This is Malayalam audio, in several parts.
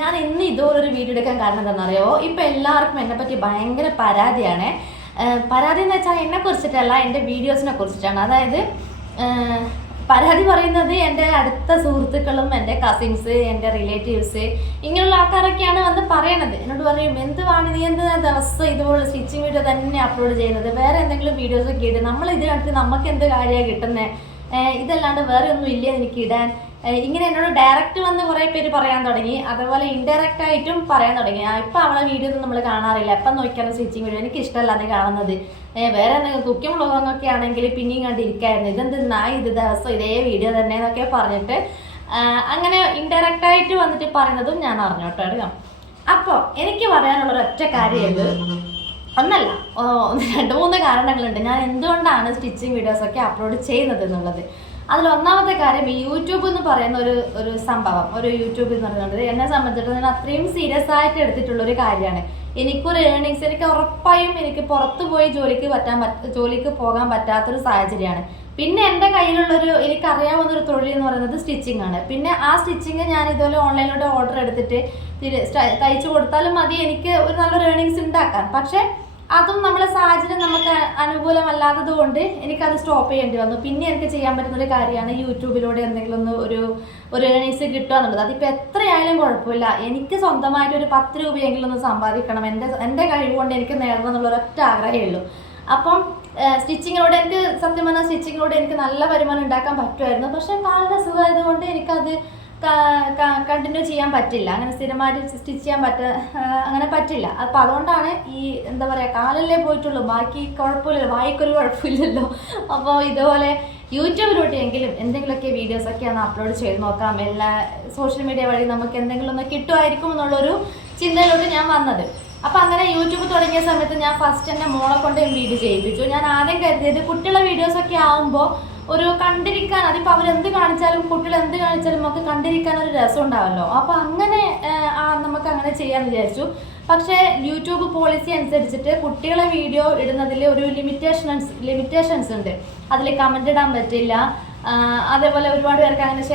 ഞാൻ ഇന്ന് ഇതുപോലൊരു വീഡിയോ എടുക്കാൻ കാരണം എന്താണെന്നറിയോ? ഇപ്പം എല്ലാവർക്കും എന്നെപ്പറ്റി ഭയങ്കര പരാതിയാണ്. പരാതി എന്ന് വെച്ചാൽ എന്നെ കുറിച്ചിട്ടല്ല, എൻ്റെ വീഡിയോസിനെ കുറിച്ചിട്ടാണ്. അതായത് പരാതി പറയുന്നത് എൻ്റെ അടുത്ത സുഹൃത്തുക്കളും എൻ്റെ കസിൻസ്, എൻ്റെ റിലേറ്റീവ്സ്, ഇങ്ങനെയുള്ള ആൾക്കാരൊക്കെയാണ് വന്ന് പറയണത്. എന്നോട് പറയും, എന്തുവാണ് നീ എന്ത് ദിവസം ഇതുപോലെ സ്റ്റിച്ചിങ് വീഡിയോ തന്നെ അപ്ലോഡ് ചെയ്യുന്നത്, വേറെ എന്തെങ്കിലും വീഡിയോസൊക്കെ ഇട്ട് നമ്മൾ ഇതിനടുത്ത് നമുക്ക് എന്ത് കാര്യമാണ് കിട്ടുന്നത്, ഇതല്ലാണ്ട് വേറെ ഒന്നും ഇല്ല എനിക്ക് ഇടാൻ. ഇങ്ങനെ എന്നോട് ഡയറക്റ്റ് വന്ന് കുറേ പേര് പറയാൻ തുടങ്ങി, അതേപോലെ ഇൻഡയറക്റ്റ് ആയിട്ടും പറയാൻ തുടങ്ങി. ഇപ്പം അവളെ വീഡിയോ ഒന്നും നമ്മൾ കാണാറില്ല, എപ്പം നോക്കിയാലും സ്റ്റിച്ചിങ് വീഡിയോ, എനിക്ക് ഇഷ്ടമല്ല അത് കാണുന്നത്. വേറെ എന്തെങ്കിലും കുക്കിംഗ് വ്ളോഗൊക്കെ ആണെങ്കിൽ പിന്നെയും കണ്ടിരിക്കായിരുന്നു, ഇതെന്ത് ഇത് ദിവസം ഇതേ വീഡിയോ തന്നെ എന്നൊക്കെ പറഞ്ഞിട്ട് അങ്ങനെ ഇൻഡയറക്റ്റ് ആയിട്ട് വന്നിട്ട് പറയുന്നതും ഞാൻ അറിഞ്ഞോട്ടോ. അപ്പോൾ എനിക്ക് പറയാനുള്ളൊരു ഒറ്റ കാര്യമുണ്ട്, ഒന്നല്ല 2-3 കാരണങ്ങളുണ്ട് ഞാൻ എന്തുകൊണ്ടാണ് സ്റ്റിച്ചിങ് വീഡിയോസൊക്കെ അപ്ലോഡ് ചെയ്യുന്നത് എന്നുള്ളത്. അതിൽ ഒന്നാമത്തെ കാര്യം, ഈ യൂട്യൂബ് എന്ന് പറയുന്ന ഒരു സംഭവം, ഒരു യൂട്യൂബ് എന്ന് പറയുന്നത് എന്നെ സംബന്ധിച്ചിടത്തോളം ഞാൻ അത്രയും സീരിയസ് ആയിട്ട് എടുത്തിട്ടുള്ളൊരു കാര്യമാണ്. എനിക്കൊരു ഏണിങ്സ്, എനിക്ക് ഉറപ്പായും എനിക്ക് പുറത്തു പോയി ജോലിക്ക് പോകാൻ പറ്റാത്തൊരു സാഹചര്യമാണ്. പിന്നെ എൻ്റെ കയ്യിലുള്ളൊരു എനിക്കറിയാവുന്നൊരു തൊഴിൽ എന്ന് പറയുന്നത് സ്റ്റിച്ചിങ് ആണ്. പിന്നെ ആ സ്റ്റിച്ചിങ് ഞാൻ ഇതുപോലെ ഓൺലൈനിലൂടെ ഓർഡർ എടുത്തിട്ട് തയ്ച്ചു കൊടുത്താലും മതി എനിക്ക് ഒരു നല്ലൊരു ഏണിങ്സ് ഉണ്ടാക്കാൻ. പക്ഷേ അതും നമ്മളെ സാഹചര്യം നമുക്ക് അനുകൂലമല്ലാത്തത് കൊണ്ട് എനിക്കത് സ്റ്റോപ്പ് ചെയ്യേണ്ടി വന്നു. പിന്നെ എനിക്ക് ചെയ്യാൻ പറ്റുന്നൊരു കാര്യമാണ് യൂട്യൂബിലൂടെ എന്തെങ്കിലും ഒരു ഏണിങ്സ് കിട്ടുക എന്നുള്ളത്. അതിപ്പോൾ എത്രയായാലും കുഴപ്പമില്ല, എനിക്ക് സ്വന്തമായിട്ട് ഒരു 10 രൂപയെങ്കിലും ഒന്ന് സമ്പാദിക്കണം, എൻ്റെ കഴിവ് കൊണ്ട് എനിക്ക് നേടണം എന്നുള്ളൊരൊറ്റ ആഗ്രഹമേ ഉള്ളൂ. അപ്പം സ്റ്റിച്ചിങ്ങിലൂടെ എനിക്ക് സത്യം പറഞ്ഞാൽ സ്റ്റിച്ചിങ്ങിലൂടെ എനിക്ക് നല്ല വരുമാനം ഉണ്ടാക്കാൻ പറ്റുമായിരുന്നു. പക്ഷേ കാലിൻ്റെ അസുഖമായത് കൊണ്ട് എനിക്കത് കണ്ടിന്യൂ ചെയ്യാൻ പറ്റില്ല, അങ്ങനെ സ്ഥിരമായിട്ട് സ്റ്റിച്ച് ചെയ്യാൻ അങ്ങനെ പറ്റില്ല. അപ്പം അതുകൊണ്ടാണ് ഈ എന്താ പറയുക, കാലല്ലേ പോയിട്ടുള്ളൂ, ബാക്കി കുഴപ്പമില്ലല്ലോ, വായിക്കൊരു കുഴപ്പമില്ലല്ലോ. അപ്പോൾ ഇതുപോലെ യൂട്യൂബിലോട്ട് എങ്കിലും എന്തെങ്കിലുമൊക്കെ വീഡിയോസൊക്കെ ഒന്ന് അപ്ലോഡ് ചെയ്ത് നോക്കാം, എല്ലാ സോഷ്യൽ മീഡിയ വഴി നമുക്ക് എന്തെങ്കിലും ഒന്ന് കിട്ടുമായിരിക്കും എന്നുള്ളൊരു ചിന്തയിലോട്ട് ഞാൻ വന്നത്. അപ്പം അങ്ങനെ യൂട്യൂബ് തുടങ്ങിയ സമയത്ത് ഞാൻ ഫസ്റ്റ് എൻ്റെ മോളെ കൊണ്ട് വീഡിയോ ചെയ്യിപ്പിച്ചു. ഞാൻ ആദ്യം കരുതിയത് കുട്ടികളുടെ വീഡിയോസൊക്കെ ആകുമ്പോൾ ഒരു കണ്ടിരിക്കാൻ, അതിപ്പോൾ അവരെന്ത് കാണിച്ചാലും കുട്ടികൾ എന്ത് കാണിച്ചാലും നമുക്ക് കണ്ടിരിക്കാൻ ഒരു രസം ഉണ്ടാവല്ലോ. അപ്പോൾ അങ്ങനെ നമുക്ക് അങ്ങനെ ചെയ്യാമെന്ന് വിചാരിച്ചു. പക്ഷേ യൂട്യൂബ് പോളിസി അനുസരിച്ചിട്ട് കുട്ടികളെ വീഡിയോ ഇടുന്നതിൽ ഒരു ലിമിറ്റേഷൻസ് ഉണ്ട്. അതിൽ കമൻ്റ് ഇടാൻ പറ്റില്ല, അതേപോലെ ഒരുപാട് പേർക്ക് അങ്ങനെ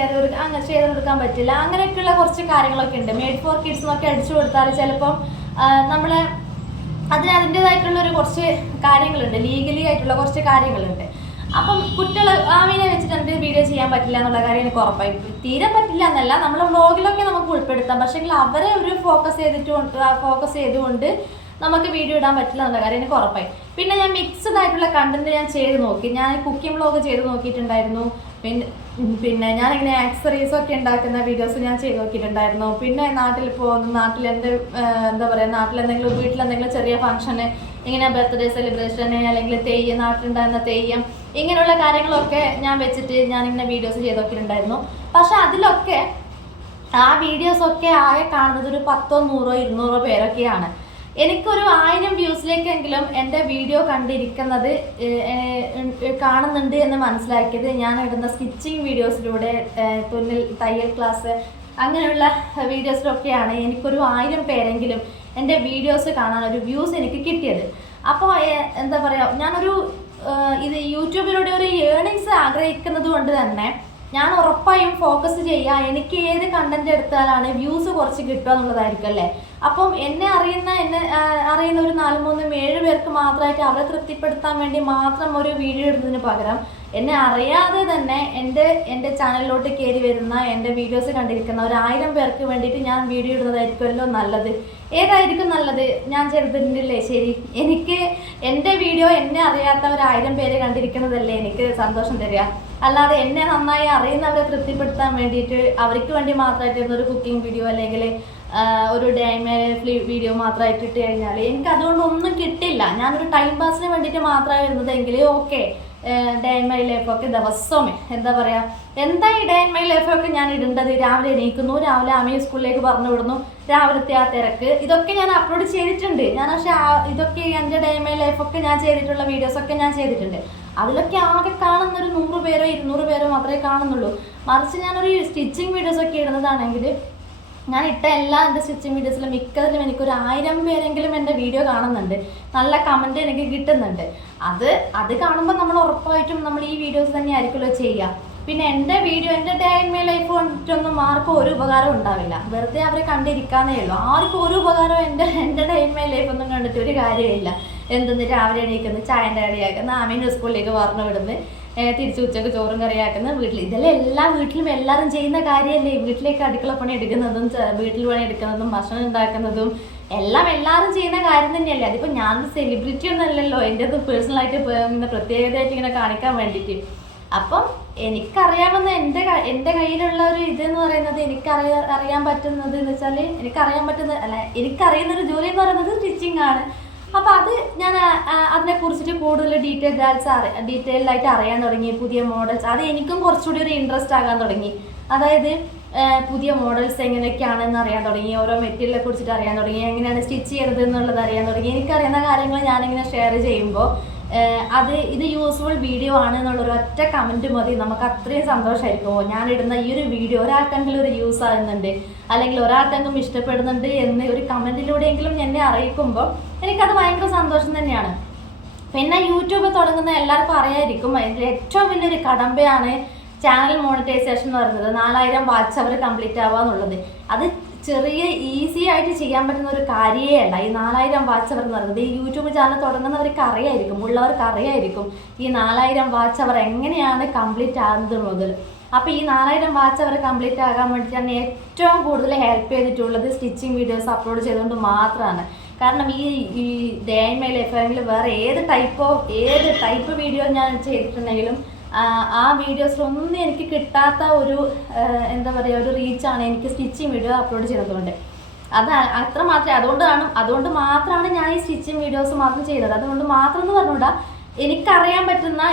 ഷെയർ കൊടുക്കാൻ പറ്റില്ല, അങ്ങനെയൊക്കെയുള്ള കുറച്ച് കാര്യങ്ങളൊക്കെ ഉണ്ട്. മെയ്ഡ് ഫോർ കിഡ്സ് എന്നൊക്കെ അടിച്ചു കൊടുത്താൽ ചിലപ്പം നമ്മളെ അതിൻ്റേതായിട്ടുള്ള കുറച്ച് കാര്യങ്ങളുണ്ട്, ലീഗലി ആയിട്ടുള്ള കുറച്ച് കാര്യങ്ങളുണ്ട്. അപ്പം കുട്ടികൾ ആവിനെ വെച്ചിട്ട് എനിക്ക് വീഡിയോ ചെയ്യാൻ പറ്റില്ല എന്നുള്ള കാര്യം എനിക്ക് ഉറപ്പായി. തീരെ പറ്റില്ല എന്നല്ല, നമ്മൾ വ്ളോഗിലൊക്കെ നമുക്ക് ഉൾപ്പെടുത്താം, പക്ഷേ അവരെ ഒരു ഫോക്കസ് ചെയ്തുകൊണ്ട് നമുക്ക് വീഡിയോ ഇടാൻ പറ്റില്ല എന്നുള്ള കാര്യം എനിക്ക് ഉറപ്പായി. പിന്നെ ഞാൻ മിക്സ്ഡ് ആയിട്ടുള്ള കണ്ടന്റ് ഞാൻ ചെയ്ത് നോക്കി. ഞാൻ കുക്കിംഗ് വ്ളോഗ് ചെയ്ത് നോക്കിയിട്ടുണ്ടായിരുന്നു, പിന്നെ ഞാനിങ്ങനെ ആക്സറീസൊക്കെ ഉണ്ടാക്കുന്ന വീഡിയോസ് ഞാൻ ചെയ്ത് നോക്കിയിട്ടുണ്ടായിരുന്നു. പിന്നെ നാട്ടിൽ എൻ്റെ എന്താ പറയുക, നാട്ടിലെന്തെങ്കിലും വീട്ടിലെന്തെങ്കിലും ചെറിയ ഫംഗ്ഷന്, ഇങ്ങനെ ബർത്ത്ഡേ സെലിബ്രേഷന്, അല്ലെങ്കിൽ നാട്ടിലുണ്ടായിരുന്ന തെയ്യം, ഇങ്ങനെയുള്ള കാര്യങ്ങളൊക്കെ ഞാൻ വെച്ചിട്ട് ഞാനിങ്ങനെ വീഡിയോസ് ചെയ്ത് നോക്കിയിട്ടുണ്ടായിരുന്നു. പക്ഷെ അതിലൊക്കെ ആ വീഡിയോസൊക്കെ ആകെ കാണുന്നത് ഒരു 10, 100, 200 പേരൊക്കെയാണ്. എനിക്കൊരു 1000 വ്യൂസിലേക്കെങ്കിലും എൻ്റെ വീഡിയോ കണ്ടിരിക്കുന്നത് കാണുന്നുണ്ട് എന്ന് മനസ്സിലാക്കിയത് ഞാൻ ഇടുന്ന സ്റ്റിച്ചിങ് വീഡിയോസിലൂടെ, തയ്യൽ ക്ലാസ്, അങ്ങനെയുള്ള വീഡിയോസിലൊക്കെയാണ് എനിക്കൊരു 1000 പേരെങ്കിലും എൻ്റെ വീഡിയോസ് കാണാൻ ഒരു വ്യൂസ് എനിക്ക് കിട്ടിയത്. അപ്പോൾ എന്താ പറയുക, ഞാനൊരു ഇത് യൂട്യൂബിലൂടെ ഒരു ഏണിങ്സ് ആഗ്രഹിക്കുന്നത് കൊണ്ട് തന്നെ ഞാൻ ഉറപ്പായും ഫോക്കസ് ചെയ്യുക എനിക്ക് ഏത് കണ്ടന്റ് എടുത്താലാണ് വ്യൂസ് കുറച്ച് കിട്ടുക എന്നുള്ളതായിരിക്കും അല്ലേ. അപ്പം എന്നെ അറിയുന്ന ഒരു 4, 3, 7 പേർക്ക് മാത്രമായിട്ട് അവരെ തൃപ്തിപ്പെടുത്താൻ വേണ്ടി മാത്രം ഒരു വീഡിയോ ഇടുന്നതിന് പകരം എന്നെ അറിയാതെ തന്നെ എൻ്റെ ചാനലിലോട്ട് കയറി വരുന്ന, എൻ്റെ വീഡിയോസ് കണ്ടിരിക്കുന്ന ഒരു 1000 പേർക്ക് വേണ്ടിയിട്ട് ഞാൻ വീഡിയോ ഇടുന്നതായിരിക്കുമല്ലോ നല്ലത്. ഏതായിരിക്കും നല്ലത്? ഞാൻ ചെറുതില്ലേ ശരി, എനിക്ക് എൻ്റെ വീഡിയോ എന്നെ അറിയാത്ത ഒരു 1000 പേര് കണ്ടിരിക്കുന്നതല്ലേ എനിക്ക് സന്തോഷം തരിക. അല്ലാതെ എന്നെ നന്നായി അറിയുന്നവരെ തൃപ്തിപ്പെടുത്താൻ വേണ്ടിയിട്ട് അവർക്ക് വേണ്ടി മാത്രമായിട്ട് ഒരു കുക്കിംഗ് വീഡിയോ അല്ലെങ്കിൽ ഒരു day in my life video മാത്രമായിട്ട് ഇട്ട് കഴിഞ്ഞാൽ എനിക്ക് അതുകൊണ്ടൊന്നും കിട്ടില്ല. ഞാനൊരു ടൈം പാസിന് വേണ്ടിയിട്ട് മാത്രമേ വരുന്നതെങ്കിൽ ഓക്കെ, ഡേ ഇൻ മൈ ലൈഫൊക്കെ ദിവസവും എന്താ പറയുക, എന്താ ഈ ഡേ ഇൻ മൈ ലൈഫൊക്കെ ഞാൻ ഇടേണ്ടത്? രാവിലെ എണീക്കുന്നു, രാവിലെ അമ്മയെ സ്കൂളിലേക്ക് പറഞ്ഞു വിടുന്നു, രാവിലത്തെ ആ തിരക്ക്, ഇതൊക്കെ ഞാൻ അപ്ലോഡ് ചെയ്തിട്ടുണ്ട്. പക്ഷേ ഇതൊക്കെ എൻ്റെ ഡേ ഇൻ മൈ ലൈഫൊക്കെ ഞാൻ ചെയ്തിട്ടുള്ള വീഡിയോസൊക്കെ ഞാൻ ചെയ്തിട്ടുണ്ട്. അതിലൊക്കെ ആകെ കാണുന്നൊരു 100 പേരോ 200 പേരോ മാത്രമേ കാണുന്നുള്ളൂ. മറിച്ച് ഞാനൊരു സ്റ്റിച്ചിങ് വീഡിയോസൊക്കെ ഇടുന്നതാണെങ്കിൽ ഞാൻ ഇട്ട എൻ്റെ സ്റ്റിച്ചിങ് വീഡിയോസിലും മിക്കതിലും എനിക്കൊരു 1000 പേരെങ്കിലും എൻ്റെ വീഡിയോ കാണുന്നുണ്ട്, നല്ല കമൻറ്റ് എനിക്ക് കിട്ടുന്നുണ്ട്. അത് കാണുമ്പോൾ നമ്മൾ ഉറപ്പായിട്ടും നമ്മൾ ഈ വീഡിയോസ് തന്നെ ആയിരിക്കുമല്ലോ ചെയ്യുക. പിന്നെ എൻ്റെ വീഡിയോ, എൻ്റെ ഡേ ഇൻ മൈ ലൈഫ് കൊണ്ടിട്ടൊന്നും ആർക്കും ഒരു ഉപകാരം ഉണ്ടാവില്ല. വെറുതെ അവരെ കണ്ടിരിക്കാന്നേ ഉള്ളൂ. ആർക്കും ഒരു ഉപകാരം എൻ്റെ ഡേ ഇൻ മൈ ലൈഫ് ഒന്നും കണ്ടിട്ട് ഒരു കാര്യമില്ല. എന്തെന്ന് രാവിലെ എണീക്കുന്നു, ചായൻ്റെ കടിയാക്കുന്നു, ആമീൻ്റെ സ്കൂളിലേക്ക് പറഞ്ഞു വിടുന്നു, തിരിച്ച് ഉച്ചക്ക് ചോറും കറിയാക്കുന്നത്, വീട്ടിൽ. ഇതെല്ലാം എല്ലാ വീട്ടിലും എല്ലാവരും ചെയ്യുന്ന കാര്യമല്ലേ. വീട്ടിലേക്ക് അടുക്കള പണി എടുക്കുന്നതും വീട്ടിൽ പണി എടുക്കുന്നതും ഭക്ഷണം ഉണ്ടാക്കുന്നതും എല്ലാം എല്ലാവരും ചെയ്യുന്ന കാര്യം തന്നെയല്ലേ. അതിപ്പോൾ ഞാനൊരു സെലിബ്രിറ്റി ഒന്നും അല്ലല്ലോ, എൻ്റെ അത് പേഴ്സണലായിട്ട് ഇങ്ങനെ പ്രത്യേകതയായിട്ട് ഇങ്ങനെ കാണിക്കാൻ വേണ്ടിയിട്ട്. അപ്പം എനിക്കറിയാവുന്ന എൻ്റെ കയ്യിലുള്ള ഒരു ഇതെന്ന് പറയുന്നത്, അറിയാൻ പറ്റുന്നത് എന്ന് വെച്ചാൽ, എനിക്കറിയുന്നൊരു ജോലി എന്ന് പറയുന്നത് സ്റ്റിച്ചിങ് ആണ്. അപ്പോൾ അത് ഞാൻ അതിനെക്കുറിച്ചിട്ട് കൂടുതൽ ഡീറ്റെയിൽഡായിട്ട് അറിയാൻ തുടങ്ങി. പുതിയ മോഡൽസ്, അത് എനിക്കും കുറച്ചുകൂടി ഒരു ഇൻട്രസ്റ്റ് ആകാൻ തുടങ്ങി. അതായത് പുതിയ മോഡൽസ് എങ്ങനെയൊക്കെയാണെന്ന് അറിയാൻ തുടങ്ങി, ഓരോ മെറ്റീരിയലിനെ കുറിച്ചിട്ട് അറിയാൻ തുടങ്ങി, എങ്ങനെയാണ് സ്റ്റിച്ച് ചെയ്യുന്നത് എന്നുള്ളത് അറിയാൻ തുടങ്ങി. എനിക്കറിയുന്ന കാര്യങ്ങൾ ഞാനിങ്ങനെ ഷെയർ ചെയ്യുമ്പോൾ ഇത് യൂസ്ഫുൾ വീഡിയോ ആണ് എന്നുള്ളൊരു ഒറ്റ കമൻറ്റ് മതി, നമുക്ക് അത്രയും സന്തോഷമായിരിക്കും. ഞാനിടുന്ന ഈ ഒരു വീഡിയോ ഒരാൾക്കെങ്കിലും ഒരു യൂസ് ആകുന്നുണ്ട്, അല്ലെങ്കിൽ ഒരാൾക്കെങ്കിലും ഇഷ്ടപ്പെടുന്നുണ്ട് എന്ന് ഒരു കമൻറ്റിലൂടെയെങ്കിലും എന്നെ അറിയിക്കുമ്പോൾ എനിക്കത് ഭയങ്കര സന്തോഷം തന്നെയാണ്. പിന്നെ യൂട്യൂബ് തുടങ്ങുന്ന എല്ലാവർക്കും അറിയായിരിക്കും, അതിൻ്റെ ഏറ്റവും വലിയൊരു കടമ്പയാണ് ചാനൽ മോണിറ്റൈസേഷൻ എന്ന് പറയുന്നത്. 4000 വാച്ച് അവർ കംപ്ലീറ്റ് ആവുക എന്നുള്ളത്. അത് ചെറിയ ഈസി ആയിട്ട് ചെയ്യാൻ പറ്റുന്ന ഒരു കാര്യമേ അല്ല. ഈ 4000 വാച്ച് അവർ എന്ന് പറയുന്നത് ഈ യൂട്യൂബ് ചാനൽ തുടങ്ങുന്നവർക്ക് അറിയായിരിക്കും, ഉള്ളവർക്ക് അറിയായിരിക്കും ഈ 4000 വാച്ച് അവർ എങ്ങനെയാണ് കംപ്ലീറ്റ് ആകുന്നത് മുതൽ. അപ്പോൾ ഈ 4000 വാച്ച് അവർ കംപ്ലീറ്റ് ആകാൻ വേണ്ടിയിട്ടാണ് ഏറ്റവും കൂടുതൽ ഹെൽപ്പ് ചെയ്തിട്ടുള്ളത് സ്റ്റിച്ചിങ് വീഡിയോസ് അപ്ലോഡ് ചെയ്തുകൊണ്ട് മാത്രമാണ്. കാരണം ഈ ഡേ ഇൻ മൈ ലൈഫ് അല്ലെങ്കിൽ വേറെ ഏത് ടൈപ്പ് വീഡിയോ ഞാൻ ചെയ്തിട്ടുണ്ടെങ്കിലും ആ വീഡിയോസിലൊന്നും എനിക്ക് കിട്ടാത്ത ഒരു എന്താ പറയുക, ഒരു റീച്ചാണ് എനിക്ക് സ്റ്റിച്ചിങ് വീഡിയോ അപ്ലോഡ് ചെയ്തതുകൊണ്ട്. അത്ര മാത്രമേ, അതുകൊണ്ട് മാത്രമാണ് ഞാൻ ഈ സ്റ്റിച്ചിങ് വീഡിയോസ് മാത്രം ചെയ്തത്. അതുകൊണ്ട് മാത്രം എന്ന് പറഞ്ഞുകൂടാ, എനിക്കറിയാൻ പറ്റുന്ന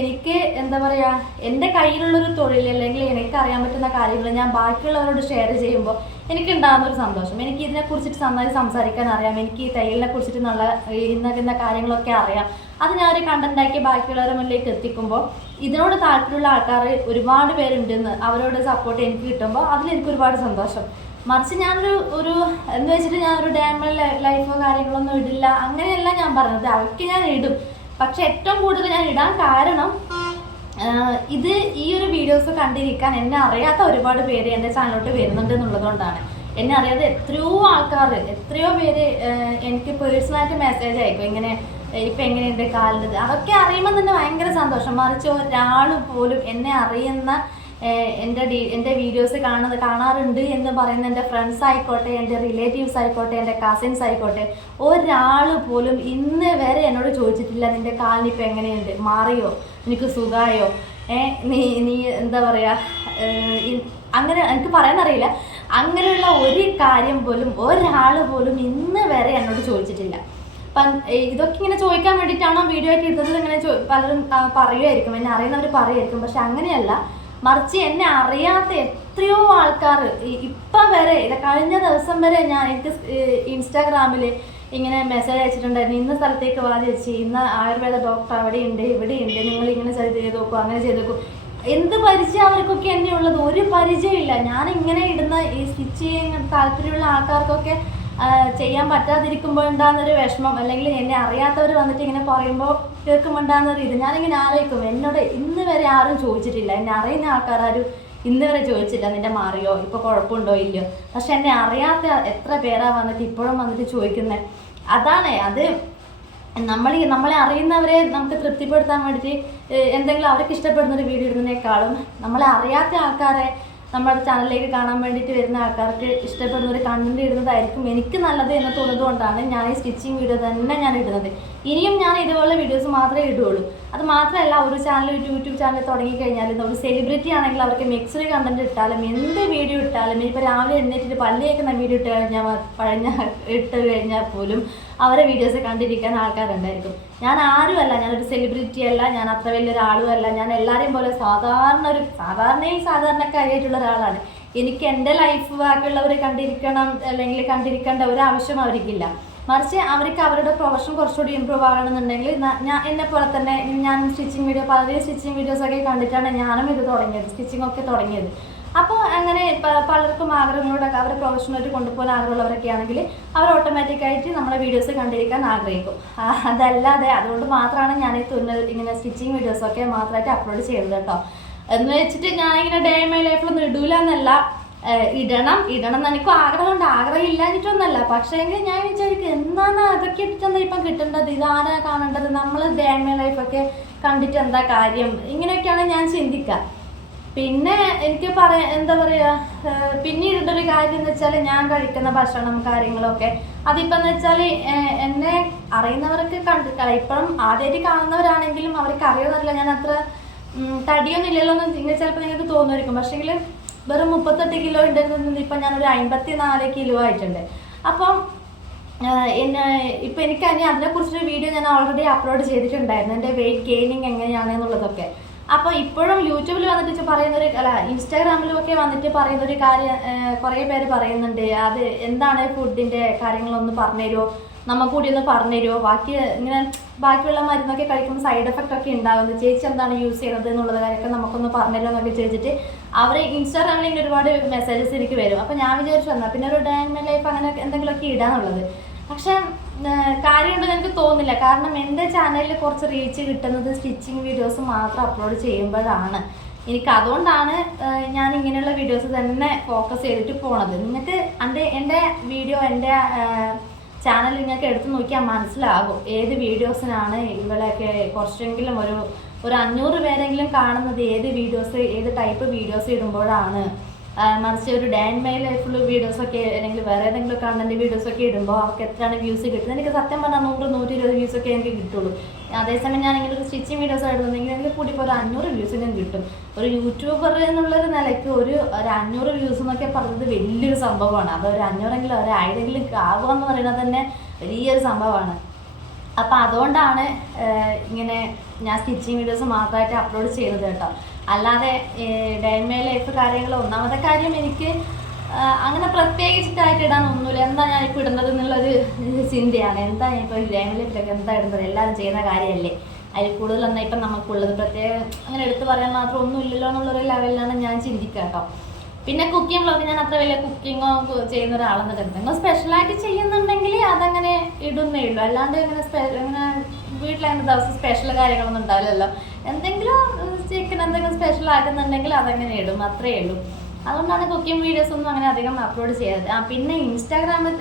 എനിക്ക് എന്താ പറയുക, എൻ്റെ കയ്യിലുള്ളൊരു തൊഴിൽ അല്ലെങ്കിൽ എനിക്കറിയാൻ പറ്റുന്ന കാര്യങ്ങൾ ഞാൻ ബാക്കിയുള്ളവരോട് ഷെയർ ചെയ്യുമ്പോൾ എനിക്കുണ്ടാകുന്നൊരു സന്തോഷം. എനിക്ക് ഇതിനെക്കുറിച്ചിട്ട് നന്നായി സംസാരിക്കാൻ അറിയാം, എനിക്ക് ഈ തയ്യലിനെ കുറിച്ചിട്ട് ഇന്ന കാര്യങ്ങളൊക്കെ അറിയാം. അത് ഞാനൊരു കണ്ടൻറ്റാക്കി ബാക്കിയുള്ളവരുടെ മുന്നിലേക്ക് എത്തിക്കുമ്പോൾ ഇതിനോട് താല്പര്യമുള്ള ആൾക്കാർ ഒരുപാട് പേരുണ്ടെന്ന് അവരോട് സപ്പോർട്ട് എനിക്ക് കിട്ടുമ്പോൾ അതിലെനിക്ക് ഒരുപാട് സന്തോഷം. മറിച്ച് ഞാനൊരു എന്ന് വെച്ചിട്ട് ഞാനൊരു ഡേ ഇൻ മൈ ലൈഫോ കാര്യങ്ങളൊന്നും ഇടില്ല, അങ്ങനെയല്ല ഞാൻ പറഞ്ഞത്. അവർക്ക് ഞാൻ ഇടും, പക്ഷെ ഏറ്റവും കൂടുതൽ ഞാൻ ഇടാൻ കാരണം ഈ ഒരു വീഡിയോസ് കണ്ടിരിക്കാൻ എന്നെ അറിയാത്ത ഒരുപാട് പേര് എൻ്റെ ചാനലിലോട്ട് വരുന്നുണ്ട് എന്നുള്ളതുകൊണ്ടാണ്. എന്നെ അറിയാതെ എത്രയോ പേര് എനിക്ക് പേഴ്സണലായിട്ട് മെസ്സേജ് അയക്കും, ഇങ്ങനെ ഇപ്പം എങ്ങനെയുണ്ട് കാലിൻ്റെ, അതൊക്കെ അറിയുമ്പോൾ തന്നെ ഭയങ്കര സന്തോഷം. മറിച്ച് ഒരാൾ പോലും എന്നെ അറിയുന്ന എൻ്റെ വീഡിയോസ് കാണാറുണ്ട് എന്ന് പറയുന്ന എൻ്റെ ഫ്രണ്ട്സ് ആയിക്കോട്ടെ, എൻ്റെ റിലേറ്റീവ്സ് ആയിക്കോട്ടെ, എൻ്റെ കസിൻസ് ആയിക്കോട്ടെ, ഒരാൾ പോലും ഇന്ന് വരെ എന്നോട് ചോദിച്ചിട്ടില്ല നിൻ്റെ കാലിന് ഇപ്പം എങ്ങനെയുണ്ട്, മാറിയോ, നിനക്ക് സുഖമായോ, നീ എന്താ പറയുക, അങ്ങനെ എനിക്ക് പറയാനറിയില്ല. അങ്ങനെയുള്ള ഒരു കാര്യം പോലും ഒരാൾ പോലും ഇന്ന് വരെ എന്നോട് ചോദിച്ചിട്ടില്ല. അപ്പം ഇതൊക്കെ ഇങ്ങനെ ചോദിക്കാൻ വേണ്ടിയിട്ടാണോ വീഡിയോ ആയിട്ട് ഇടുന്നത് ഇങ്ങനെ പലരും പറയുമായിരിക്കും, എന്നെ അറിയുന്നവർ പറയുമായിരിക്കും. പക്ഷെ അങ്ങനെയല്ല, മറിച്ച് എന്നെ അറിയാത്ത എത്രയോ ആൾക്കാർ ഇപ്പം വരെ, കഴിഞ്ഞ ദിവസം വരെ എനിക്ക് ഇൻസ്റ്റാഗ്രാമിൽ ഇങ്ങനെ മെസ്സേജ് അയച്ചിട്ടുണ്ടായിരുന്നു, ഇന്ന സ്ഥലത്തേക്ക് വാ ചേച്ചി, ഇന്ന ആയുർവേദ ഡോക്ടർ അവിടെയുണ്ട് ഇവിടെയുണ്ട്, നിങ്ങൾ ഇങ്ങനെ ചെയ്ത് നോക്കൂ, അങ്ങനെ ചെയ്ത് നോക്കൂ. എന്ത് പരിചയം അവർക്കൊക്കെ എന്നെ ഉള്ളത്? ഒരു പരിചയമില്ല. ഞാനിങ്ങനെ ഇടുന്ന ഈ സ്റ്റിച്ച് ചെയ്യാൻ താല്പര്യമുള്ള ആൾക്കാർക്കൊക്കെ ചെയ്യാൻ പറ്റാതിരിക്കുമ്പോൾ ഉണ്ടാകുന്നൊരു വിഷമം, അല്ലെങ്കിൽ എന്നെ അറിയാത്തവർ വന്നിട്ട് ഇങ്ങനെ പറയുമ്പോൾ കേൾക്കുമ്പോൾ ഉണ്ടാകുന്നൊരു ഇത് ഞാനിങ്ങനെ ആലോചിക്കും, എന്നോട് ഇന്ന് വരെ ആരും ചോദിച്ചിട്ടില്ല, എന്നെ അറിയുന്ന ആൾക്കാരും ഇന്ന് വരെ ചോദിച്ചില്ല നിൻ്റെ മാറിയോ, ഇപ്പോൾ കുഴപ്പമുണ്ടോ ഇല്ലയോ. പക്ഷെ എന്നെ അറിയാത്ത എത്ര പേരാ വന്നിട്ട് ഇപ്പോഴും വന്നിട്ട് ചോദിക്കുന്നത്. അതാണ് അത്, നമ്മളെ അറിയുന്നവരെ നമുക്ക് തൃപ്തിപ്പെടുത്താൻ വേണ്ടിയിട്ട് എന്തെങ്കിലും അവർക്ക് ഇഷ്ടപ്പെടുന്നൊരു വീഡിയോ ഇടുന്നതിനേക്കാളും നമ്മളെ അറിയാത്ത ആൾക്കാരെ നമ്മുടെ ചാനലിലേക്ക് കാണാൻ വേണ്ടിയിട്ട് വരുന്ന ആൾക്കാർക്ക് ഇഷ്ടപ്പെടുന്ന ഒരു കണ്ടന്റ് ഇടുന്നതായിരിക്കും എനിക്ക് നല്ലത് എന്ന് തോന്നുന്നതുകൊണ്ടാണ് ഞാൻ ഈ സ്റ്റിച്ചിങ് വീഡിയോ തന്നെ ഞാൻ ഇടുന്നത്. ഇനിയും ഞാൻ ഇതുപോലെ വീഡിയോസ് മാത്രമേ ഇടുകയുള്ളൂ. അത് മാത്രമല്ല, ഒരു യൂട്യൂബ് ചാനൽ തുടങ്ങിക്കഴിഞ്ഞാൽ ഒരു സെലിബ്രിറ്റി ആണെങ്കിൽ അവർക്ക് മിക്സ്ഡ് കണ്ടന്റ് ഇട്ടാലും എന്ത് വീഡിയോ ഇട്ടാലും, ഇപ്പോൾ രാവിലെ എഴുന്നേറ്റിട്ട് പല്ല് കേൾക്കുന്ന വീഡിയോ ഇട്ട് കഴിഞ്ഞാൽ പോലും അവരെ വീഡിയോസ് കണ്ടിരിക്കാൻ ആൾക്കാരുണ്ടായിരിക്കും. ഞാൻ ആരുമല്ല, ഞാനൊരു സെലിബ്രിറ്റി അല്ല, ഞാൻ അത്ര വലിയൊരാളും അല്ല. ഞാൻ എല്ലാവരെയും പോലെ സാധാരണക്കാരിയായിട്ടുള്ള ഒരാളാണ്. എനിക്ക് എൻ്റെ ലൈഫ് ബാക്കിയുള്ളവർ കണ്ടിരിക്കണം അല്ലെങ്കിൽ കണ്ടിരിക്കേണ്ട ഒരാവശ്യം അവർക്കില്ല. മറിച്ച് അവർക്ക് അവരുടെ പ്രൊഫഷൻ കുറച്ചുകൂടി ഇമ്പ്രൂവ് ആകണമെന്നുണ്ടെങ്കിൽ എന്നെ പോലെ തന്നെ ഞാനും സ്റ്റിച്ചിങ് വീഡിയോ, പലരെയും സ്റ്റിച്ചിങ് വീഡിയോസൊക്കെ കണ്ടിട്ടാണ് ഞാനും ഇത് തുടങ്ങിയത്, സ്റ്റിച്ചിങ് ഒക്കെ തുടങ്ങിയത്. അപ്പോൾ അങ്ങനെ പലർക്കും ആഗ്രഹങ്ങളോടൊക്കെ അവരെ പ്രൊഫഷണലായിട്ട് കൊണ്ടുപോകാൻ ആഗ്രഹമുള്ളവരൊക്കെ ആണെങ്കിൽ അവർ ഓട്ടോമാറ്റിക്കായിട്ട് നമ്മുടെ വീഡിയോസ് കണ്ടിരിക്കാൻ ആഗ്രഹിക്കും. അതല്ലാതെ അതുകൊണ്ട് മാത്രമാണ് ഞാൻ ഈ തുന്നൽ ഇങ്ങനെ സ്റ്റിച്ചിങ് വീഡിയോസൊക്കെ മാത്രമായിട്ട് അപ്ലോഡ് ചെയ്തത് കേട്ടോ. എന്ന് വെച്ചിട്ട് ഞാനിങ്ങനെ ഡേ മൈ ലൈഫിലൊന്നും ഇടൂല എന്നല്ല, ഇടണം എന്ന് എനിക്കും ആഗ്രഹമുണ്ട്, ആഗ്രഹം ഇല്ലാഞ്ഞിട്ടൊന്നല്ല. പക്ഷേ എങ്കിൽ ഞാൻ വിചാരിക്കും എന്താണ് അതൊക്കെ ഇട്ടിട്ടെന്താ ഇപ്പം കിട്ടേണ്ടത്, ഇതാരാ കാണേണ്ടത്, നമ്മൾ ഡേ മൈ ലൈഫൊക്കെ കണ്ടിട്ട് എന്താ കാര്യം, ഇങ്ങനെയൊക്കെയാണ് ഞാൻ ചിന്തിക്കുക. പിന്നെ എനിക്ക് എന്താ പറയുക, പിന്നീട് ഒരു കാര്യം എന്ന് വെച്ചാൽ ഞാൻ കഴിക്കുന്ന ഭക്ഷണം കാര്യങ്ങളൊക്കെ അതിപ്പം എന്ന് വെച്ചാൽ എന്നെ അറിയുന്നവർക്ക് ഇപ്പം ആദ്യമായിട്ട് കാണുന്നവരാണെങ്കിലും അവർക്ക് അറിയുന്നില്ല ഞാൻ അത്ര തടിയൊന്നും ഇല്ലല്ലോ എന്ന് നിങ്ങൾ ചിലപ്പോൾ നിങ്ങൾക്ക് തോന്നുമായിരിക്കും. പക്ഷേങ്കിൽ വെറും 38 കിലോ ഉണ്ടായിരുന്നത് ഇപ്പം ഞാനൊരു 54 കിലോ ആയിട്ടുണ്ട്. അപ്പം ഇപ്പം എനിക്ക് അതിനെക്കുറിച്ചൊരു വീഡിയോ ഞാൻ ഓൾറെഡി അപ്ലോഡ് ചെയ്തിട്ടുണ്ടായിരുന്നു, എൻ്റെ വെയിറ്റ് ഗെയിനിങ് എങ്ങനെയാണ് എന്നുള്ളതൊക്കെ. അപ്പോൾ ഇപ്പോഴും യൂട്യൂബിൽ വന്നിട്ട് പറയുന്നൊരു ഇൻസ്റ്റാഗ്രാമിലും ഒക്കെ വന്നിട്ട് പറയുന്നൊരു കാര്യം കുറേ പേര് പറയുന്നുണ്ട്, അത് എന്താണ് ഫുഡിൻ്റെ കാര്യങ്ങളൊന്ന് പറഞ്ഞുതരുമോ, കൂടി ഒന്ന് പറഞ്ഞുതരുമോ, ബാക്കിയുള്ള മരുന്നൊക്കെ കഴിക്കുമ്പോൾ സൈഡ് എഫക്റ്റ് ഒക്കെ ഉണ്ടാകുന്നത്, ചേച്ചി എന്താണ് യൂസ് ചെയ്യുന്നത് എന്നുള്ളത് കാര്യമൊക്കെ നമുക്കൊന്ന് പറഞ്ഞുതരുമോ എന്നൊക്കെ ചോദിച്ചിട്ട് അവർ ഇൻസ്റ്റാഗ്രാമിൽ ഇങ്ങനെ ഒരുപാട് മെസ്സേജസ് എനിക്ക് വരും. അപ്പോൾ ഞാൻ വിചാരിച്ചു വന്നാൽ പിന്നെ ഒരു ഡേ ഇൻ മൈ ലൈഫ് അങ്ങനെ എന്തെങ്കിലുമൊക്കെ ഇടാന്നുള്ളത്. പക്ഷേ കാര്യമുണ്ടെന്ന് എനിക്ക് തോന്നുന്നില്ല, കാരണം എൻ്റെ ചാനലിൽ കുറച്ച് റീച്ച് കിട്ടുന്നത് സ്റ്റിച്ചിങ് വീഡിയോസ് മാത്രം അപ്ലോഡ് ചെയ്യുമ്പോഴാണ്. അതുകൊണ്ടാണ് ഞാൻ ഇങ്ങനെയുള്ള വീഡിയോസ് തന്നെ ഫോക്കസ് ചെയ്തിട്ട് പോണത്. നിങ്ങൾക്ക് എൻ്റെ വീഡിയോ എൻ്റെ ചാനൽ നിങ്ങൾക്ക് എടുത്ത് നോക്കിയാൽ മനസ്സിലാകും ഏത് വീഡിയോസിനാണ് ഇവളെയൊക്കെ കുറച്ചെങ്കിലും ഒരു 500 പേരെങ്കിലും കാണുന്നത്, ഏത് ടൈപ്പ് വീഡിയോസ് ഇടുമ്പോഴാണ്. മറിച്ച് ഒരു ഡേ ഇൻ മൈ ലൈഫിൽ വീഡിയോസൊക്കെ അല്ലെങ്കിൽ വേറെ ഏതെങ്കിലും കണ്ടന്റ് വീഡിയോസൊക്കെ ഇടുമ്പോൾ അവർക്ക് എത്രയാണ് വ്യൂസ് കിട്ടുന്നത്, എനിക്ക് സത്യം പറഞ്ഞാൽ 100-120 വ്യൂസൊക്കെ എനിക്ക് കിട്ടുള്ളൂ. അതേസമയം ഞാൻ ഇങ്ങനെ ഒരു സ്റ്റിച്ചിങ് വീഡിയോസ് ഇടുന്നുണ്ടെങ്കിൽ എനിക്ക് കൂടി ഇപ്പോൾ ഒരു 500 വ്യൂസിനും കിട്ടും. ഒരു യൂട്യൂബർ എന്നുള്ളൊരു നിലയ്ക്ക് ഒരു 500 വ്യൂസ് എന്നൊക്കെ പറഞ്ഞത് വലിയൊരു സംഭവമാണ്. അത് ഒരു 500എങ്കിലും ഒരു 1000എങ്കിലും ആകുക എന്ന് പറയുന്നത് തന്നെ വലിയൊരു സംഭവമാണ്. അപ്പോൾ അതുകൊണ്ടാണ് ഇങ്ങനെ ഞാൻ സ്റ്റിച്ചിങ് വീഡിയോസ് മാത്രമായിട്ട് അപ്ലോഡ് ചെയ്യുന്നത് കേട്ടോ. അല്ലാതെ ഡേ ഇൻ മൈ ലൈഫ് കാര്യങ്ങൾ ഒന്നാമത്തെ കാര്യം എനിക്ക് അങ്ങനെ പ്രത്യേകിച്ചിട്ടായിട്ട് ഇടാനൊന്നുമില്ല. എന്താ ഞാനിപ്പോൾ ഇടുന്നത് എന്നുള്ളൊരു ചിന്തയാണ്. എന്താ ഇപ്പോൾ ഡേ ഇൻ മൈ ലൈഫിലൊക്കെ എന്താ ഇടുന്നത്, എല്ലാവരും ചെയ്യുന്ന കാര്യമല്ലേ, അതിൽ കൂടുതലൊന്നും ഇപ്പം നമുക്കുള്ളത് പ്രത്യേകം അങ്ങനെ എടുത്ത് പറയാൻ മാത്രം ഒന്നും ഇല്ലല്ലോ എന്നുള്ളൊരു ലെവലിലാണ് ഞാൻ ചിന്തിക്കുക കേട്ടോ. പിന്നെ കുക്കിംഗ് വ്ളോഗ് ഞാൻ അത്ര വലിയ കുക്കിങ്ങോ ചെയ്യുന്ന ഒരാളെന്നിട്ട് എന്തെങ്കിലും സ്പെഷ്യലായിട്ട് ചെയ്യുന്നുണ്ടെങ്കിൽ അതങ്ങനെ ഇടുന്നേ ഉള്ളൂ. അല്ലാണ്ട് ഇങ്ങനെ വീട്ടിലങ്ങനെ ദിവസം സ്പെഷ്യൽ കാര്യങ്ങളൊന്നും ഉണ്ടാവില്ലല്ലോ. എന്തെങ്കിലും ചിക്കൻ എന്തെങ്കിലും സ്പെഷ്യൽ ആക്കുന്നുണ്ടെങ്കിൽ അതങ്ങനെ ഇടും, അത്രയേ ഉള്ളൂ. അതുകൊണ്ടാണ് കുക്കിംഗ് വീഡിയോസ് ഒന്നും അങ്ങനെ അധികം അപ്ലോഡ് ചെയ്യാറ്. പിന്നെ ഇൻസ്റ്റാഗ്രാമിൽ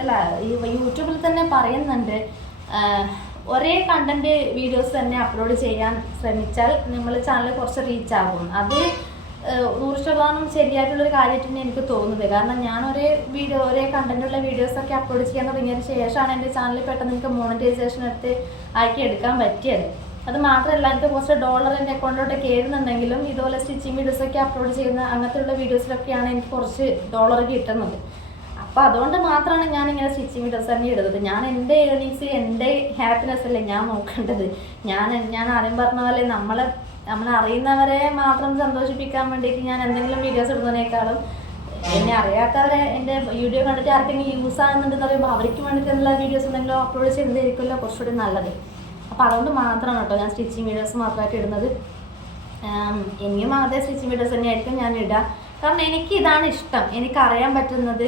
യൂട്യൂബിൽ തന്നെ പറയുന്നുണ്ട്, ഒരേ കണ്ടന്റ് വീഡിയോസ് തന്നെ അപ്ലോഡ് ചെയ്യാൻ ശ്രമിച്ചാൽ നമ്മൾ ചാനൽ കുറച്ച് റീച്ച് ആകും. അത് 100% ശരിയായിട്ടുള്ളൊരു കാര്യമായിട്ടാണ് എനിക്ക് തോന്നുന്നത്. കാരണം ഞാൻ ഒരേ കണ്ടന്റുള്ള വീഡിയോസൊക്കെ അപ്ലോഡ് ചെയ്യാൻ തുടങ്ങിയതിന് ശേഷമാണ് എൻ്റെ ചാനലിൽ പെട്ടെന്ന് എനിക്ക് മോണിറ്റൈസേഷൻ ആക്കി എടുക്കാൻ പറ്റിയത്. അത് മാത്രമല്ല, എനിക്ക് കുറച്ച് ഡോളർ എൻ്റെ അക്കൗണ്ടിലോട്ട് കയറുന്നുണ്ടെങ്കിലും ഇതുപോലെ സ്റ്റിച്ചിങ് വീഡിയോസൊക്കെ അപ്ലോഡ് ചെയ്യുന്ന അങ്ങനത്തെയുള്ള വീഡിയോസിലൊക്കെയാണ് എനിക്ക് കുറച്ച് ഡോളർ കിട്ടുന്നത്. അപ്പോൾ അതുകൊണ്ട് മാത്രമാണ് ഞാനിങ്ങനെ സ്റ്റിച്ചിങ് വീഡിയോസ് തന്നെ ഇടുന്നത്. ഞാൻ എൻ്റെ ഏർണിങ്സ്, എൻ്റെ ഹാപ്പിനെസ് അല്ലേ ഞാൻ നോക്കേണ്ടത്. ഞാൻ ആദ്യം പറഞ്ഞ പോലെ നമ്മളറിയുന്നവരെ മാത്രം സന്തോഷിപ്പിക്കാൻ വേണ്ടിയിട്ട് ഞാൻ എന്തെങ്കിലും വീഡിയോസ് ഇടുന്നതിനേക്കാളും എന്നെ അറിയാത്തവരെ എൻ്റെ വീഡിയോ കണ്ടിട്ട് ആർക്കെങ്കിലും യൂസ് ആകുന്നുണ്ടെന്ന് പറയുമ്പോൾ അവർക്ക് വേണ്ടിയിട്ടുള്ള വീഡിയോസ് എന്തെങ്കിലും അപ്ലോഡ് ചെയ്തതായിരിക്കുമല്ലോ കുറച്ചുകൂടി നല്ലത്. അപ്പോൾ അതുകൊണ്ട് മാത്രമാണ് കേട്ടോ ഞാൻ സ്റ്റിച്ചിങ് വീഡിയോസ് മാത്രമായിട്ട് ഇടുന്നത്. ഇനിയും അതേ സ്റ്റിച്ചിങ് വീഡിയോസ് തന്നെയായിരിക്കും ഞാൻ ഇടുക. കാരണം എനിക്ക് ഇതാണ് ഇഷ്ടം, എനിക്കറിയാൻ പറ്റുന്നത്,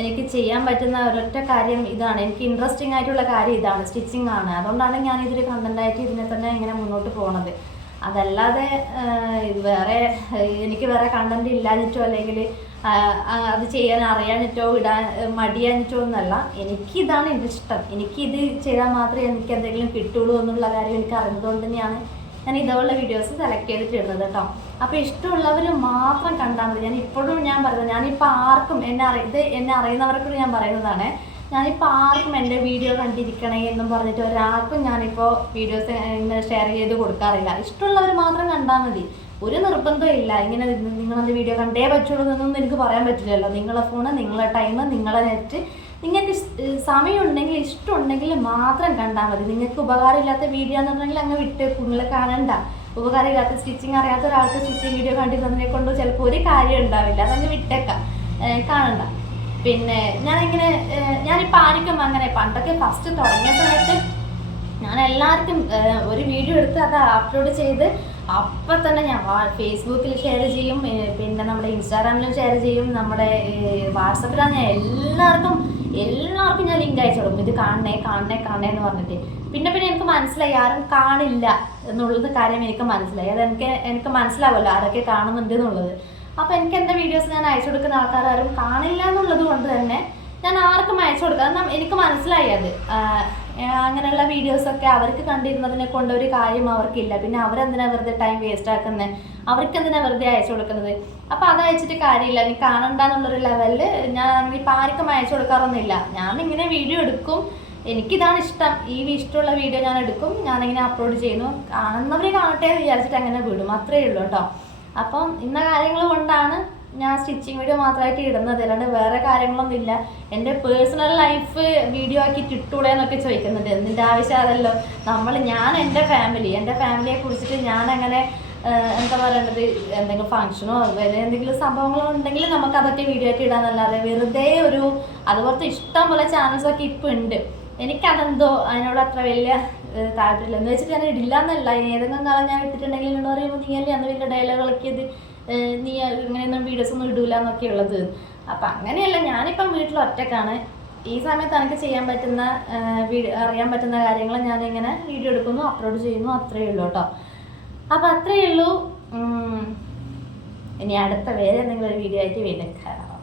എനിക്ക് ചെയ്യാൻ പറ്റുന്ന ഒരൊറ്റ കാര്യം ഇതാണ്, എനിക്ക് ഇൻട്രസ്റ്റിംഗ് ആയിട്ടുള്ള കാര്യം ഇതാണ്, സ്റ്റിച്ചിങ് ആണ്. അതുകൊണ്ടാണ് ഞാൻ ഇതൊരു കണ്ടൻ്റായിട്ട് ഇതിനെ തന്നെ ഇങ്ങനെ മുന്നോട്ട് പോകുന്നത്. അതല്ലാതെ എനിക്ക് വേറെ കണ്ടന്റ് ഇല്ലാഞ്ഞിട്ടോ അല്ലെങ്കിൽ അത് ചെയ്യാൻ അറിയാഞ്ഞിട്ടോ മടിയാഞ്ഞിട്ടോ ഒന്നല്ല. എനിക്കിതാണ് ഇഷ്ടം, എനിക്കിത് ചെയ്താൽ മാത്രമേ എനിക്ക് എന്തെങ്കിലും കിട്ടുള്ളൂ എന്നുള്ള കാര്യം എനിക്ക് അറിഞ്ഞതുകൊണ്ട് തന്നെയാണ് ഞാൻ ഇതുപോലുള്ള വീഡിയോസ് സെലക്ട് ചെയ്തിട്ട് ഇടുന്നത് കേട്ടോ. അപ്പോൾ ഇഷ്ടമുള്ളവർ മാത്രം കണ്ടാൽ മതി. ഞാൻ പറയുന്നത്, ഞാനിപ്പോൾ ആർക്കും എന്നെ അറിയുന്നവർക്കും ഞാൻ പറയുന്നതാണ്, ഞാനിപ്പോൾ ആർക്കും എൻ്റെ വീഡിയോ കണ്ടിരിക്കണേ എന്നും പറഞ്ഞിട്ട് ഒരാൾക്കും ഞാനിപ്പോൾ വീഡിയോസ് ഇങ്ങനെ ഷെയർ ചെയ്ത് കൊടുക്കാറില്ല. ഇഷ്ടമുള്ളവർ മാത്രം കണ്ടാൽ മതി, ഒരു നിർബന്ധമില്ല. ഇങ്ങനെ നിങ്ങളത് വീഡിയോ കണ്ടേ പറ്റുള്ളൂ എന്നൊന്നും എനിക്ക് പറയാൻ പറ്റില്ലല്ലോ. നിങ്ങളെ ഫോണ്, നിങ്ങളെ ടൈം, നിങ്ങളെ നെറ്റ്, നിങ്ങൾക്ക് സമയമുണ്ടെങ്കിൽ ഇഷ്ടമുണ്ടെങ്കിൽ മാത്രം കണ്ടാൽ മതി. നിങ്ങൾക്ക് ഉപകാരമില്ലാത്ത വീഡിയോ എന്നുണ്ടെങ്കിൽ അങ്ങ് വിട്ട് നിങ്ങൾ കാണണ്ട. ഉപകാരമില്ലാത്ത സ്റ്റിച്ചിങ് അറിയാത്ത ഒരാൾക്ക് സ്റ്റിച്ചിങ് വീഡിയോ കണ്ടിരുന്നതിനെ കൊണ്ട് ചിലപ്പോൾ ഒരു കാര്യം ഉണ്ടാവില്ല, അതങ്ങ് വിട്ടേക്കാം, കാണണ്ട. പിന്നെ ഞാനിപ്പോൾ ആർക്കും അങ്ങനെ പണ്ടൊക്കെ ഫസ്റ്റ് തുടങ്ങിയ സമയത്ത് ഞാൻ എല്ലാവർക്കും ഒരു വീഡിയോ എടുത്ത് അത് അപ്ലോഡ് ചെയ്ത് അപ്പം തന്നെ ഞാൻ ഫേസ്ബുക്കിൽ ഷെയർ ചെയ്യും, പിന്നെ നമ്മുടെ ഇൻസ്റ്റാഗ്രാമിലും ഷെയർ ചെയ്യും, നമ്മുടെ വാട്സപ്പിലാണ് ഞാൻ എല്ലാവർക്കും എല്ലാവർക്കും ഞാൻ ലിങ്ക് അയച്ചു കൊടുക്കും, ഇത് കാണണേ കാണണേ കാണണേ എന്ന് പറഞ്ഞിട്ട്. പിന്നെ എനിക്ക് മനസ്സിലായി ആരും കാണില്ല എന്നുള്ളത് കാര്യം എനിക്ക് മനസ്സിലായി. അത് എനിക്ക് മനസ്സിലാവുമല്ലോ ആരൊക്കെ കാണുന്നുണ്ട് എന്നുള്ളത്. അപ്പോൾ എനിക്ക് എൻ്റെ വീഡിയോസ് ഞാൻ അയച്ചു കൊടുക്കുന്ന ആൾക്കാർ ആരും കാണില്ല എന്നുള്ളത് കൊണ്ട് തന്നെ ഞാൻ ആർക്കും അയച്ചു കൊടുക്കാം. എനിക്ക് മനസ്സിലായി അത് അങ്ങനെയുള്ള വീഡിയോസൊക്കെ അവർക്ക് കണ്ടിരുന്നതിനെ കൊണ്ട് ഒരു കാര്യം അവർക്കില്ല. പിന്നെ അവരെന്തിനാ വെറുതെ ടൈം വേസ്റ്റ് ആക്കുന്നത്, അവർക്ക് എന്തിനാ വെറുതെ അയച്ചു കൊടുക്കുന്നത്. അപ്പോൾ അത് അയച്ചിട്ട് കാര്യമില്ല, നീ കാണണ്ടെന്നുള്ളൊരു ലെവലിൽ ഞാൻ അങ്ങനെ ഇപ്പോൾ ആർക്കും അയച്ചു കൊടുക്കാറൊന്നുമില്ല. ഞാൻ ഇങ്ങനെ വീഡിയോ എടുക്കും, എനിക്കിതാണ് ഇഷ്ടം, ഈ ഇഷ്ടമുള്ള വീഡിയോ ഞാൻ എടുക്കും, ഞാനിങ്ങനെ അപ്ലോഡ് ചെയ്യുന്നു, കാണുന്നവരെ കാണട്ടെ എന്ന് വിചാരിച്ചിട്ട് അങ്ങനെ വിടും, അത്രയേ ഉള്ളൂ കേട്ടോ. അപ്പം ഇന്ന കാര്യങ്ങൾ കൊണ്ടാണ് ഞാൻ സ്റ്റിച്ചിങ് വീഡിയോ മാത്രമായിട്ട് ഇടുന്നത്, അല്ലാണ്ട് വേറെ കാര്യങ്ങളൊന്നും ഇല്ല. എൻ്റെ പേഴ്സണൽ ലൈഫ് വീഡിയോ ആക്കിയിട്ട് ഇട്ടൂടെ എന്നൊക്കെ ചോദിക്കുന്നുണ്ട്. എന്തിൻ്റെ ആവശ്യം അതല്ലോ. ഞാൻ എൻ്റെ ഫാമിലിയെ കുറിച്ചിട്ട് ഞാനങ്ങനെ എന്താ പറയേണ്ടത്, എന്തെങ്കിലും ഫങ്ഷനോ വേറെ എന്തെങ്കിലും സംഭവങ്ങളോ ഉണ്ടെങ്കിൽ നമുക്ക് അതൊക്കെ വീഡിയോ ആയിട്ട് ഇടാന്നല്ലാതെ വെറുതെ അതുപോലത്തെ ഇഷ്ടം പോലെ ചാനൽസൊക്കെ ഇപ്പോൾ ഉണ്ട്. എനിക്കതെന്തോ അതിനോട് അത്ര വലിയ താല്പര്യമില്ല എന്ന് വെച്ചിട്ട് ഞാൻ ഇടില്ല എന്നല്ല. ഏതെങ്കിലും കാലം ഞാൻ ഇട്ടിട്ടുണ്ടെങ്കിൽ എന്നോട് പറയുമ്പോൾ നീ അല്ലേ അന്ന് വലിയ ഡയലോഗുകളൊക്കെയത്, നീ ഇങ്ങനെയൊന്നും വീഡിയോസൊന്നും ഇടൂല എന്നൊക്കെ ഉള്ളത്. അപ്പം അങ്ങനെയല്ല, ഞാനിപ്പം വീട്ടിൽ ഒറ്റക്കാണ്. ഈ സമയത്ത് എനിക്ക് ചെയ്യാൻ പറ്റുന്ന അറിയാൻ പറ്റുന്ന കാര്യങ്ങൾ ഞാനിങ്ങനെ വീഡിയോ എടുക്കുന്നു, അപ്ലോഡ് ചെയ്യുന്നു, അത്രയേ ഉള്ളൂ കേട്ടോ. അപ്പം അത്രയേ ഉള്ളൂ. ഇനി അടുത്ത വേറെ എന്തെങ്കിലും ഒരു വീഡിയോ ആയിട്ട് വീണ്ടും കാണാം.